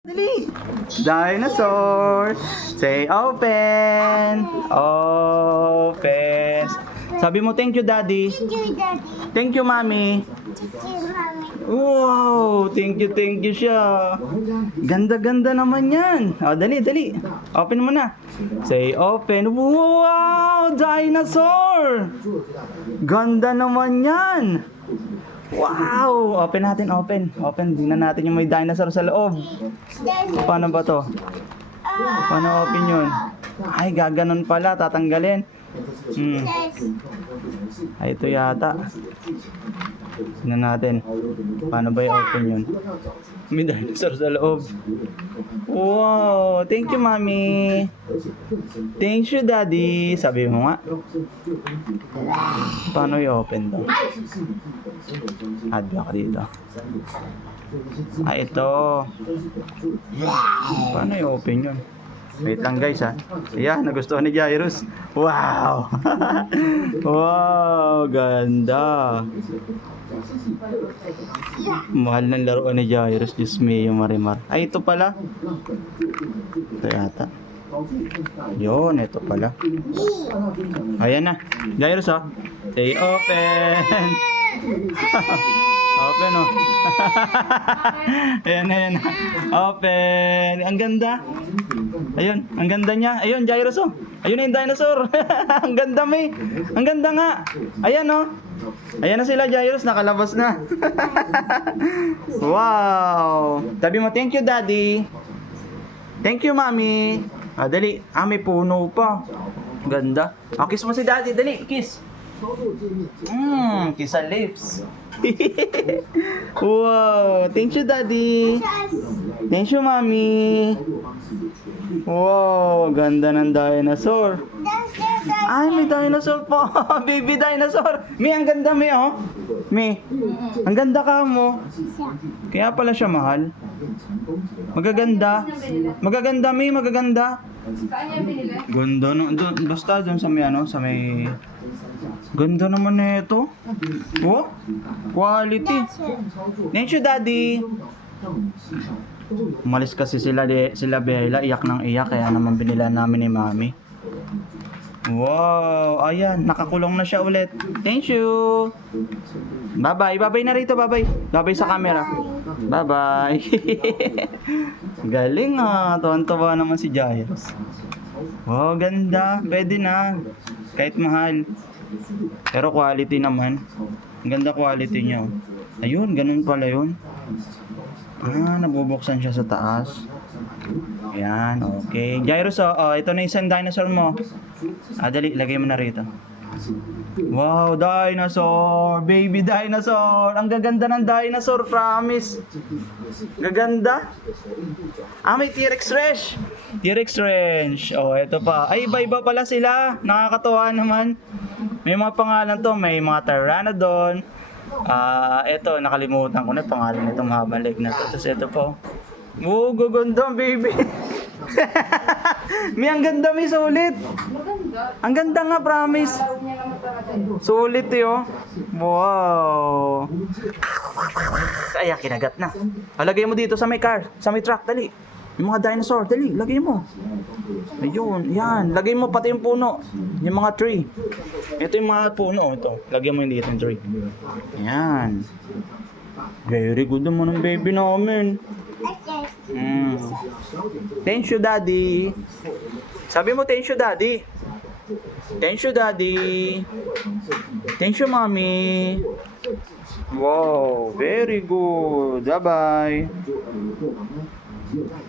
Dali! Dinosaur! Say open! Open! Sabi mo, thank you, Daddy. Thank you, Daddy. Thank you, Mommy. Thank you, Mommy. Wow! Thank you siya. Ganda-ganda naman yan. O, dali. Open mo na. Say open. Wow! Dinosaur! Ganda naman yan. Wow! Open natin, open. Tingnan natin yung may dinosaur sa loob. Paano ba to? Paano open yun? Ay, gaganon pala. Tatanggalin. Ay, ito yata. Tingnan natin. Paano ba i-open yun? May dinosaur sa loob. Wow! Thank you, Mommy. Thank you, Daddy. Sabi mo nga. Paano i-open to? Add ka dito. Ito. Paano i-open yun? Wait lang guys ha. Ayan, nagustuhan ni Jairus. Wow! Wow, ganda. Mahal ng laruan ni Jairus. Diyos me, yung Marimar. Ay, ito pala. Ito yata. Yun, ito pala. Ayan na. Jairus ha. Say open. Open oh. Ayan. Open. Ang ganda. Ayun, ang ganda niya. Ayun, Jairus oh. Ayun na yung dinosaur. Ang ganda may. Ang ganda nga. Ayan oh. Ayan na sila, Jairus. Nakalabas na. Wow. Sabi mo, thank you, Daddy. Thank you, Mommy. Dali. May puno pa. Ganda. Kiss mo si Daddy. Dali, kiss. Kiss sa lips. Wow. Thank you, Daddy. Thank you, Mommy. Wow. Ganda ng dinosaur. Ay, may dinosaur po. Baby dinosaur. May, ang ganda, May, oh. May, ang ganda ka mo. Kaya pala siya mahal. Magaganda. Magaganda, May, magaganda. Ganda no. Basta dun sa may ano, sa may... Ganda naman na ito. Oh, quality. Thank you, Daddy. Umalis kasi sila Bella, iyak ng iyak, kaya naman binila namin ni Mami. Wow, ayan, nakakulong na siya ulit. Thank you. Bye-bye na rito, bye-bye sa camera. Bye-bye. Galing ah, tuwan-tuwa naman si Jairus. Wow, ganda, pwede na. Kahit mahal. Pero quality naman. Ang ganda quality niya. Ayun, ganun pala yun. Nabubuksan siya sa taas. Ayan, okay. Jairus, ito na isang dinosaur mo. Dali, lagay mo na rito. Wow, dinosaur! Baby dinosaur! Ang gaganda ng dinosaur, promise. Gaganda. May T-Rex Ranch. T-Rex Ranch. Ito pa. Ay, iba-iba pala sila. Nakakatuwa naman. May mga pangalan to. May mga Pteranodon. Ito, nakalimutan ko na pangalan nitong mahabang leg na to. Tapos ito po. Oh, gaganda, baby. May ang ganda, may sulit. Ang ganda nga, promise. Sulit yun. Wow. Ay, kinagat na. Lagay mo dito sa may car, sa may truck, dali. Yung mga dinosaur, dali, lagay mo. Ayun, yan. Lagay mo pati yung puno. Yung mga tree. Ito yung mga puno, ito. Lagay mo yung dito yung tree. Yan. Very good naman ng baby namin. Thank you, Daddy. Sabi mo, thank you, Daddy. Thank you, Daddy. Thank you, Mommy. Wow, very good. Bye-bye.